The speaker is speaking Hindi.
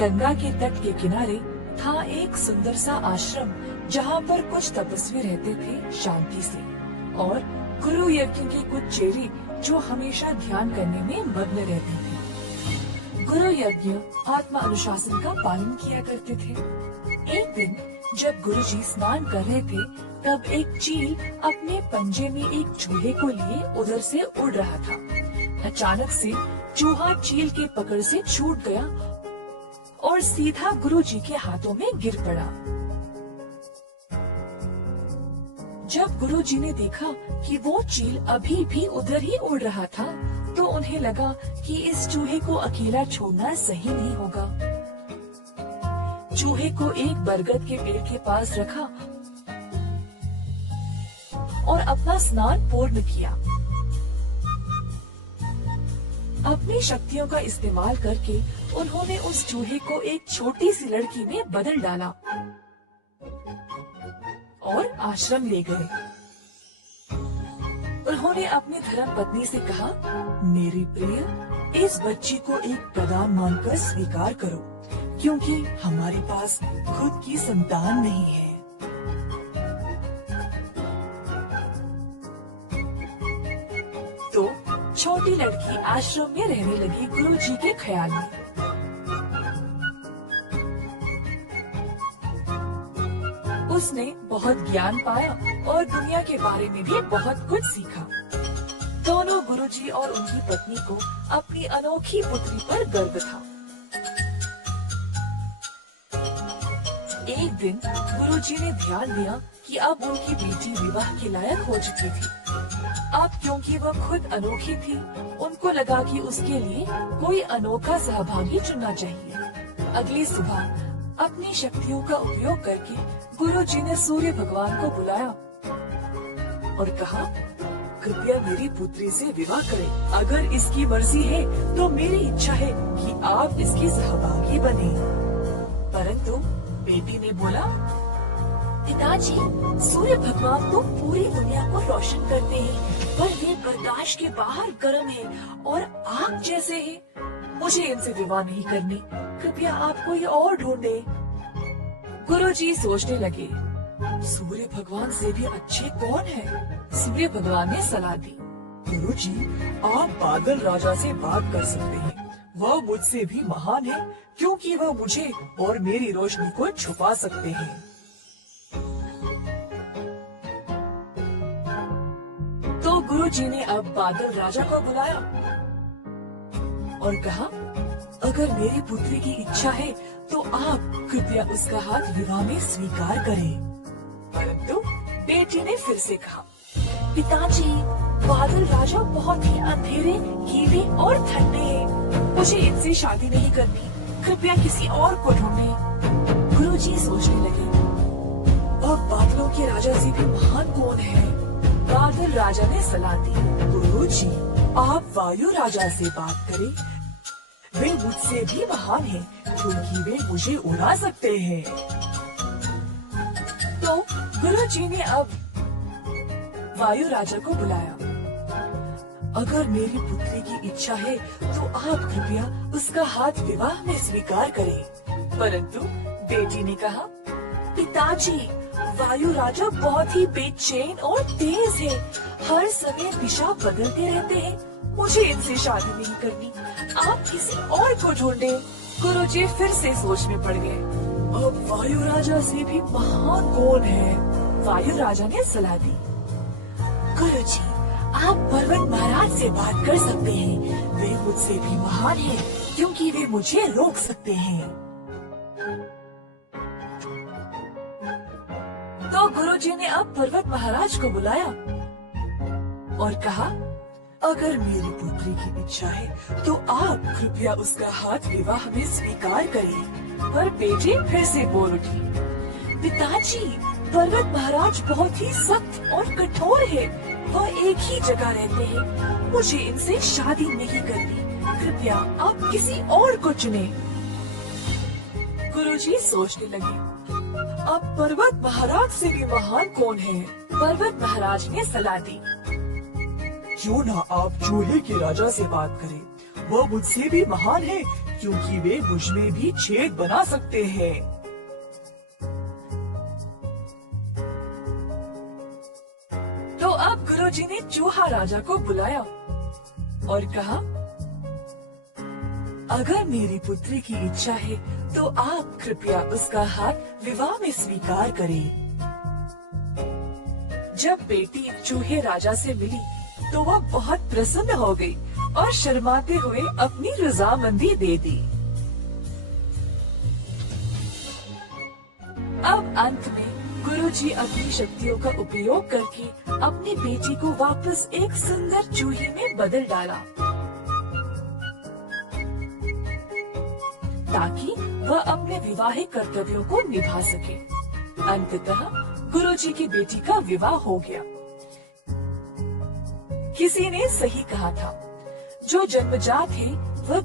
गंगा के तट के किनारे था एक सुंदर सा आश्रम, जहाँ पर कुछ तपस्वी रहते थे शांति से, और गुरु यज्ञ के कुछ चेले जो हमेशा ध्यान करने में मग्न रहते थे। गुरु यज्ञ आत्मा अनुशासन का पालन किया करते थे। एक दिन जब गुरुजी स्नान कर रहे थे, तब एक चील अपने पंजे में एक चूहे को लिए उधर से उड़ रहा था। अचानक से चूहा चील के पकड़ से छूट गया और सीधा गुरुजी के हाथों में गिर पड़ा। जब गुरुजी ने देखा कि वो चील अभी भी उधर ही उड़ रहा था, तो उन्हें लगा कि इस चूहे को अकेला छोड़ना सही नहीं होगा। चूहे को एक बरगद के पेड़ के पास रखा और अपना स्नान पूर्ण किया। अपनी शक्तियों का इस्तेमाल करके उन्होंने उस चूहे को एक छोटी सी लड़की में बदल डाला और आश्रम ले गए। उन्होंने अपनी धर्म पत्नी से कहा, मेरी प्रिय, इस बच्ची को एक प्रदान मानकर स्वीकार करो, क्योंकि हमारे पास खुद की संतान नहीं है। तो छोटी लड़की आश्रम में रहने लगी गुरुजी के ख्याल में। उसने बहुत ज्ञान पाया और दुनिया के बारे में भी बहुत कुछ सीखा। दोनों गुरुजी और उनकी पत्नी को अपनी अनोखी पुत्री पर गर्व था। एक दिन गुरुजी ने ध्यान दिया कि अब उनकी बेटी विवाह के लायक हो चुकी थी। अब क्योंकि वह खुद अनोखी थी, उनको लगा कि उसके लिए कोई अनोखा सहभागी चुनना चाहिए। अगली सुबह अपनी शक्तियों का उपयोग करके गुरुजी ने सूर्य भगवान को बुलाया और कहा, कृपया मेरी पुत्री से विवाह करें। अगर इसकी मर्जी है तो मेरी इच्छा है कि आप इसकी सहभागी बने। परंतु बेटी ने बोला, पिताजी, सूर्य भगवान तो पूरी दुनिया को रोशन करते हैं, पर वे बर्दाश्त के बाहर गर्म है और आग जैसे है। मुझे इनसे विवाह नहीं करनी, कृपया आप कोई और ढूंढे। गुरुजी सोचने लगे, सूर्य भगवान से भी अच्छे कौन है? सूर्य भगवान ने सलाह दी, गुरुजी, आप बादल राजा से बात कर सकते हैं। वह मुझसे भी महान है, क्योंकि वह मुझे और मेरी रोशनी को छुपा सकते हैं। तो गुरुजी ने अब बादल राजा को बुलाया और कहा, अगर मेरी पुत्री की इच्छा है तो आप कृपया उसका हाथ विवाह में स्वीकार करें। परंतु बेटी ने फिर से कहा, पिताजी, बादल राजा बहुत ही अंधेरे, गीले और ठंडे हैं। मुझे इनसे शादी नहीं करनी, कृपया किसी और को ढूंढें। गुरुजी सोचने लगे, अब बादलों के राजा से भी महान कौन है? बादल राजा ने सलाह दी, गुरुजी, आप वायु राजा से बात करें। वे मुझसे भी महान हैं, क्योंकि वे मुझे उड़ा सकते हैं। तो गुरुजी ने अब वायु राजा को बुलाया। अगर मेरी पुत्री की इच्छा है तो आप कृपया उसका हाथ विवाह में स्वीकार करें। परंतु बेटी ने कहा, पिताजी, वायु राजा बहुत ही बेचैन और तेज है, हर समय दिशा बदलते रहते हैं। मुझे इनसे शादी नहीं करनी, आप किसी और को ढूंढे। गुरुजी फिर से सोच में पड़ गए, अब वायु राजा से भी महान कौन है? वायु राजा ने सलाह दी, गुरुजी, आप पर्वत महाराज से बात कर सकते हैं। वे मुझसे भी महान हैं, क्योंकि वे मुझे रोक सकते हैं। तो गुरुजी ने अब पर्वत महाराज को बुलाया और कहा, अगर मेरी पुत्री की इच्छा है तो आप कृपया उसका हाथ विवाह में स्वीकार करें। पर बेटी फिर से बोल उठी, पिताजी, पर्वत महाराज बहुत ही सख्त और कठोर है, वह एक ही जगह रहते हैं। मुझे इनसे शादी नहीं करनी, कृपया आप किसी और को चुने। गुरुजी सोचने लगे, अब पर्वत महाराज से भी महान कौन है? पर्वत महाराज ने सलाह दी, क्यों ना आप चूहे के राजा से बात करें, वह मुझसे भी महान है, क्योंकि वे मुझ में भी छेद बना सकते हैं। तो अब गुरुजी ने चूहा राजा को बुलाया और कहा, अगर मेरी पुत्री की इच्छा है तो आप कृपया उसका हाथ विवाह में स्वीकार करें। जब बेटी चूहे राजा से मिली तो वह बहुत प्रसन्न हो गई और शर्माते हुए अपनी रजामंदी दे दी। अब अंत में गुरुजी अपनी शक्तियों का उपयोग करके अपनी बेटी को वापस एक सुंदर चूहे में बदल डाला, ताकि वह अपने विवाहिक कर्तव्यों को निभा सके। अंततः गुरुजी की बेटी का विवाह हो गया। किसी ने सही कहा था, जो जन्मजात है वह